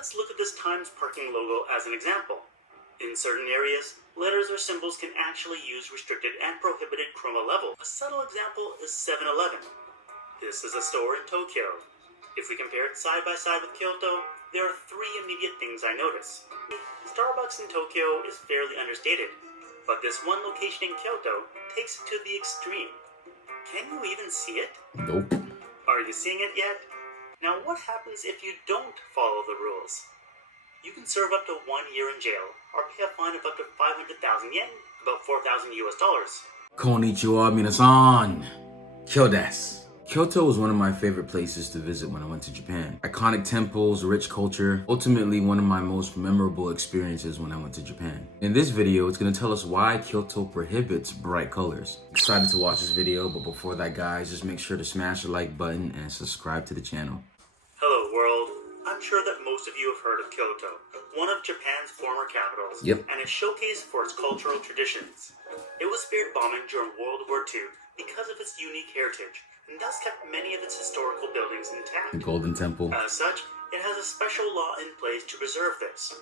let's look at this Times parking logo as an example. In certain areas, letters or symbols can actually use restricted and prohibited chroma level. A subtle example is 7-Eleven. This is a store in Tokyo. If we compare it side by side with Kyoto, there are three immediate things I notice. Starbucks in Tokyo is fairly understated, but this one location in Kyoto takes it to the extreme. Can you even see it? Nope. Are you seeing it yet? Now what happens if you don't follow the rules? You can serve up to 1 year in jail or pay a fine of up to 500,000 yen, about 4,000 US dollars. Konnichiwa, minasan. Kyo desu. Kyoto was one of my favorite places to visit when I went to Japan. Iconic temples, rich culture, ultimately one of my most memorable experiences when I went to Japan. In this video, it's gonna tell us why Kyoto prohibits bright colors. Excited to watch this video, but before that, guys, just make sure to smash the like button and subscribe to the channel. Hello world. I'm sure that most of you have heard of Kyoto, one of Japan's former capitals, Yep. and is showcased for its cultural traditions. It was spared bombing during World War II because of its unique heritage, and thus kept many of its historical buildings intact. The Golden Temple. As such, it has a special law in place to preserve this.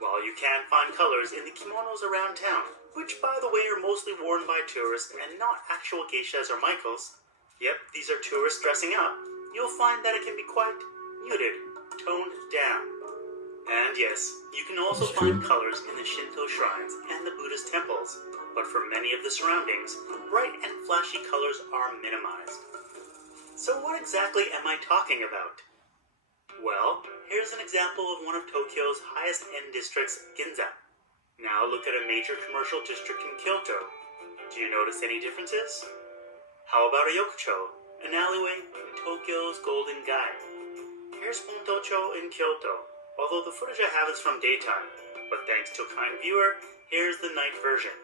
While you can find colors in the kimonos around town, which by the way are mostly worn by tourists and not actual geishas or Michaels, yep, these are tourists dressing up, you'll find that it can be quite muted, toned down. And yes, you can also That's find true. colors in the Shinto shrines and the Buddhist temples, but for many of the surroundings, bright and flashy colors are minimized. So what exactly am I talking about? Well, here's an example of one of Tokyo's highest end districts, Ginza. Now look at a major commercial district in Kyoto. Do you notice any differences? How about Ryokucho, an alleyway in Tokyo's Golden Guide? Here's Pontocho in Kyoto, although the footage I have is from daytime, but thanks to a kind viewer, here's the night version.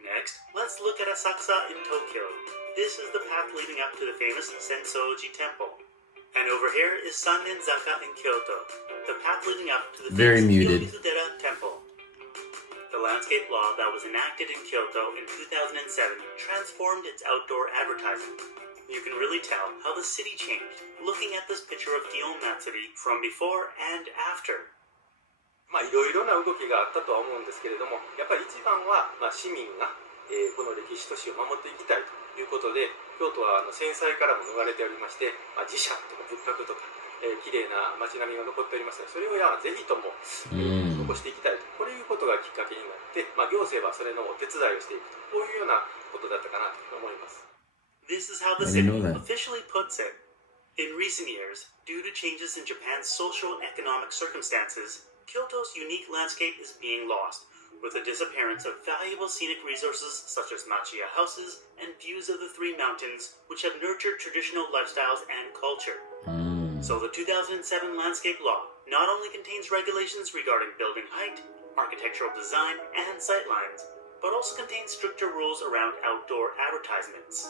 Next, let's look at Asakusa in Tokyo. This is the path leading up to the famous Sensoji Temple. And over here is Sannenzaka in Kyoto, the path leading up to the Very famous muted. Yomizudera Temple. The landscape law that was enacted in Kyoto in 2007 transformed its outdoor advertising. You can really tell how the city changed looking at this picture of Gion Matsuri from before and after. いろいろな動きがあったとは思うんですけれども、やっぱり一番は、市民が、この歴史都市を守っていきたいということで、京都は戦災からも逃れておりまして、寺社とか仏閣とか、綺麗な街並みが残っておりますので、それをぜひとも、残していきたいと、こういうことがきっかけになって、行政はそれのお手伝いをしていくと、こういうようなことだったかなと思います。This is how the city officially puts it. In recent years, due to changes in Japan's social and economic circumstances, Kyoto's unique landscape is being lost, with the disappearance of valuable scenic resources such as machiya houses and views of the three mountains, which have nurtured traditional lifestyles and culture. So the 2007 landscape law not only contains regulations regarding building height, architectural design, and sightlines, but also contains stricter rules around outdoor advertisements.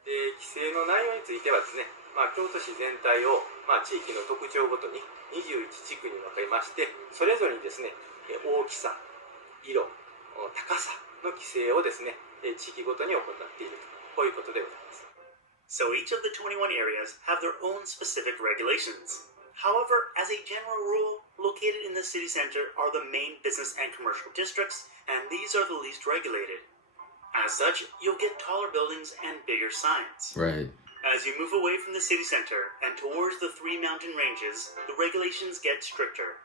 で、規制の内容についてはですね、京都市全体を、地域の特徴ごとに21地区に分かりまして、それぞれにですね、大きさ、色、高さの規制をですね、地域ごとに行っていると、こういうことでございます。So each of the 21 areas have their own specific regulations. However, as a general rule, located in the city center are the main business and commercial districts, and these are the least regulated. As such, you'll get taller buildings and bigger signs. Right. As you move away from the city center and towards the three mountain ranges, the regulations get stricter.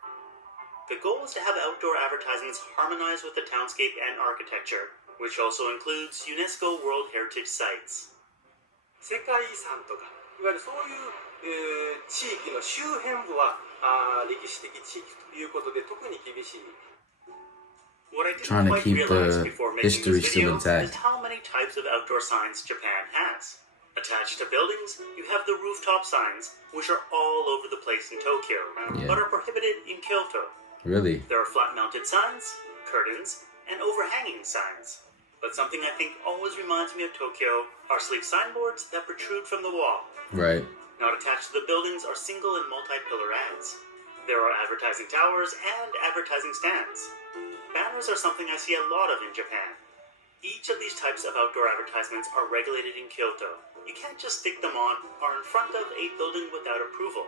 The goal is to have outdoor advertisements harmonize with the townscape and architecture, which also includes UNESCO World Heritage Sites. 世界遺産とか、いわゆるそういう、地域の周辺部は歴史的地域ということで特に厳しい。What I Trying didn't to quite keep realize the before making history this still video intact. is how many types of outdoor signs Japan has. Attached to buildings, you have the rooftop signs, which are all over the place in Tokyo, but are prohibited in Kyoto. Really? There are flat-mounted signs, curtains, and overhanging signs. But something I think always reminds me of Tokyo are sleek signboards that protrude from the wall. Right. Not attached to the buildings are single and multi-pillar ads. There are advertising towers and advertising stands. Banners are something I see a lot of in Japan. Each of these types of outdoor advertisements are regulated in Kyoto. You can't just stick them on or in front of a building without approval.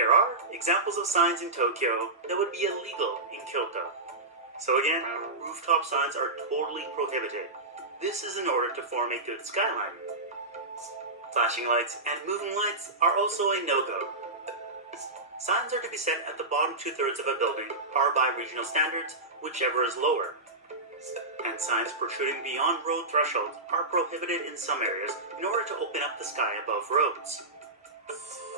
There are examples of signs in Tokyo that would be illegal in Kyoto. So again, rooftop signs are totally prohibited. This is in order to form a good skyline. Flashing lights and moving lights are also a no-go. Signs are to be set at the bottom two-thirds of a building or by regional standards, whichever is lower. And signs protruding beyond road thresholds are prohibited in some areas in order to open up the sky above roads.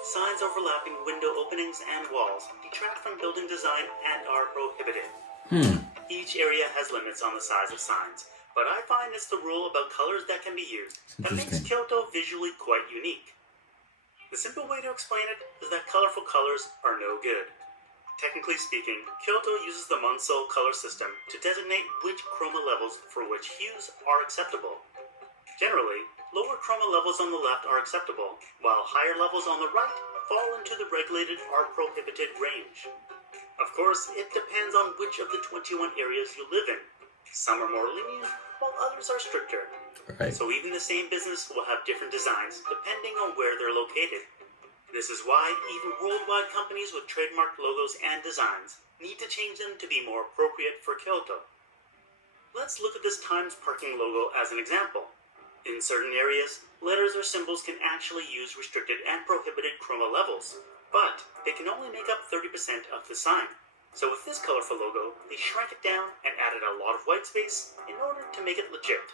Signs overlapping window openings and walls detract from building design and are prohibited. Each area has limits on the size of signs, but I find it's the rule about colors that can be used that makes Kyoto visually quite unique. The simple way to explain it is that colorful colors are no good. Technically speaking, Kyoto uses the Munsell color system to designate which chroma levels for which hues are acceptable. Generally, lower chroma levels on the left are acceptable, while higher levels on the right fall into the regulated or prohibited range. Of course, it depends on which of the 21 areas you live in. Some are more lenient, while others are stricter. Right. So even the same business will have different designs depending on where they're located. This is why even worldwide companies with trademarked logos and designs need to change them to be more appropriate for Kyoto. Let's look at this Times parking logo as an example. In certain areas, letters or symbols can actually use restricted and prohibited chroma levels, but they can only make up 30% of the sign. So with this colorful logo, they shrank it down and added a lot of white space in order to make it legit.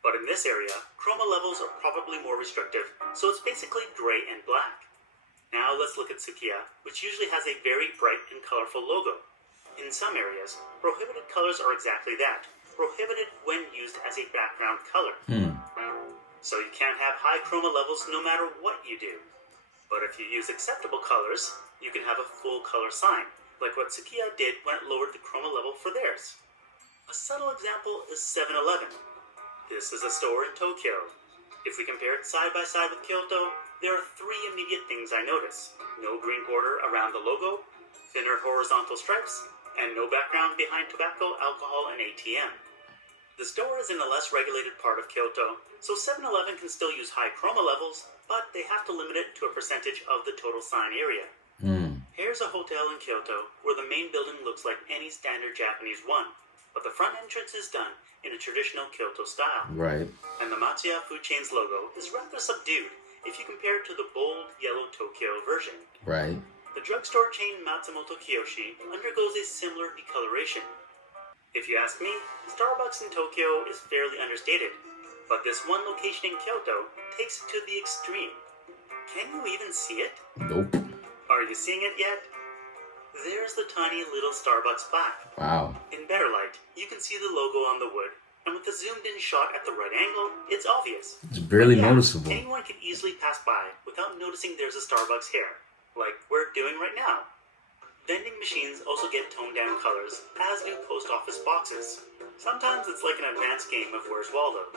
But in this area, chroma levels are probably more restrictive, so it's basically gray and black. Now let's look at Sukiya, which usually has a very bright and colorful logo. In some areas, prohibited colors are exactly that, prohibited when used as a background color. So you can't have high chroma levels no matter what you do. But if you use acceptable colors, you can have a full color sign, like what Sukiya did when it lowered the chroma level for theirs. A subtle example is 7-Eleven. This is a store in Tokyo. If we compare it side by side with Kyoto, there are three immediate things I notice. No green border around the logo, thinner horizontal stripes, and no background behind tobacco, alcohol, and ATM. The store is in a less regulated part of Kyoto, so 7-Eleven can still use high chroma levels, but they have to limit it to a percentage of the total sign area. Here's a hotel in Kyoto where the main building looks like any standard Japanese one, but the front entrance is done in a traditional Kyoto style. Right. And the Matsuya food chain's logo is rather subdued if you compare it to the bold yellow Tokyo version. Right. The drugstore chain Matsumoto Kiyoshi undergoes a similar decoloration. If you ask me, Starbucks in Tokyo is fairly understated, but this one location in Kyoto takes it to the extreme. Can you even see it? Nope. Are you seeing it yet? There's the tiny little Starbucks plaque. Wow. In better light, you can see the logo on the wood, and with the zoomed-in shot at the right angle, it's obvious. It's barely noticeable. Anyone can easily pass by without noticing there's a Starbucks here, like we're doing right now. Vending machines also get toned-down colors, as do post office boxes. Sometimes it's like an advanced game of Where's Waldo.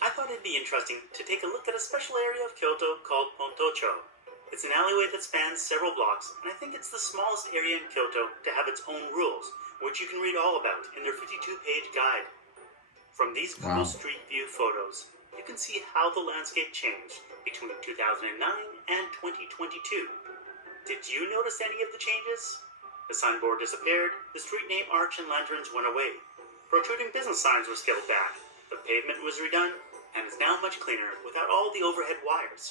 I thought it'd be interesting to take a look at a special area of Kyoto called Pontocho. It's an alleyway that spans several blocks, and I think it's the smallest area in Kyoto to have its own rules, which you can read all about in their 52-page guide. From these Google Street View photos, you can see how the landscape changed between 2009 and 2022. Did you notice any of the changes? The signboard disappeared, the street name arch and lanterns went away. Protruding business signs were scaled back, the pavement was redone, and is now much cleaner without all the overhead wires.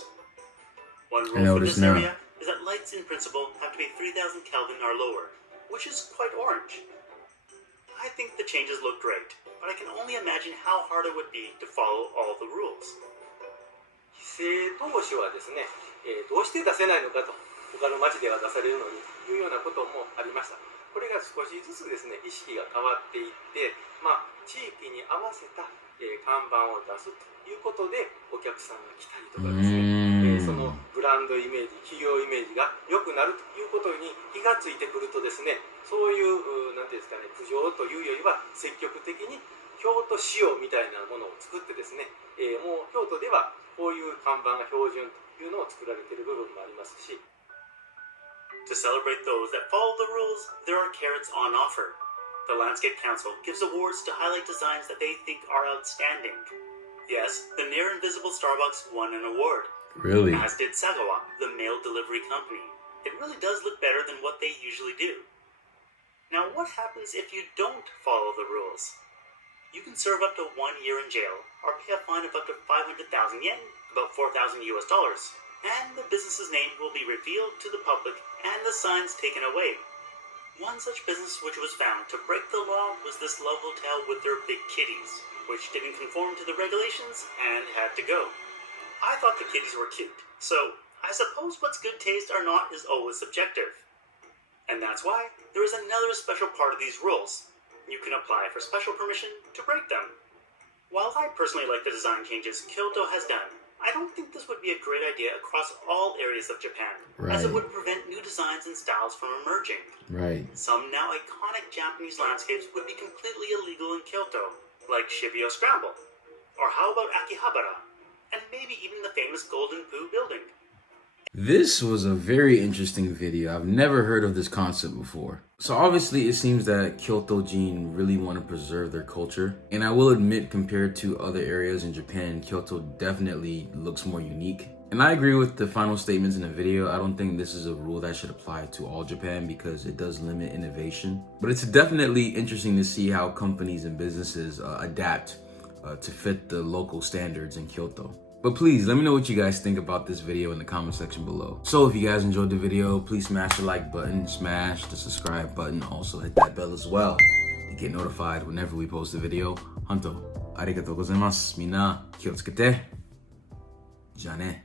One rule for this area is that lights in principle have to be 3000 Kelvin or lower, which is quite orange. I think the changes look great, but I can only imagine how hard it would be to follow all the rules. 規制投資はですね、どうして出せないのかと他の町では出されるのにというようなこともありました。これが少しずつですね、意識が変わっていって、地域に合わせた、看板を出すということでお客さんが来たりとかですね、そのブランドイメージ、企業イメージが良くなるということに気がついてくるとですね、そういうなんていうんですかね、苦情というよりは積極的に京都仕様みたいなものを作ってですね、もう京都ではこういう看板が標準というのを作られている部分もありますし。To celebrate those that follow the rules, there are carrots on offer. The Landscape Council gives awards to highlight designs that they think are outstanding. Yes, the near invisible Starbucks won an award. Really? As did Sagawa, the mail delivery company. It really does look better than what they usually do. Now, what happens if you don't follow the rules? You can serve up to 1 year in jail or pay a fine of up to 500,000 yen, about $4,000 US, and the business's name will be revealed to the public and the signs taken away. One such business which was found to break the law was this love hotel with their big kitties, which didn't conform to the regulations and had to go. I thought the kitties were cute, so I suppose what's good taste or not is always subjective. And that's why there is another special part of these rules. You can apply for special permission to break them. While I personally like the design changes Kyoto has done, I don't think this would be a great idea across all areas of Japan, as it would prevent new designs and styles from emerging. Right. Some now iconic Japanese landscapes would be completely illegal in Kyoto, like Shibuya Scramble. Or how about Akihabara? And maybe even the famous Golden Poo building. This was a very interesting video. I've never heard of this concept before. So obviously it seems that Kyoto-jin really want to preserve their culture. And I will admit, compared to other areas in Japan, Kyoto definitely looks more unique. And I agree with the final statements in the video. I don't think this is a rule that should apply to all Japan because it does limit innovation. But it's definitely interesting to see how companies and businesses adapt to fit the local standards in Kyoto. But please, let me know what you guys think about this video in the comment section below. So if you guys enjoyed the video, please smash the like button, smash the subscribe button, also hit that bell as well to get notified whenever we post a video. Honto, arigatou gozaimasu. Minna, kiyotsukete. Ja ne.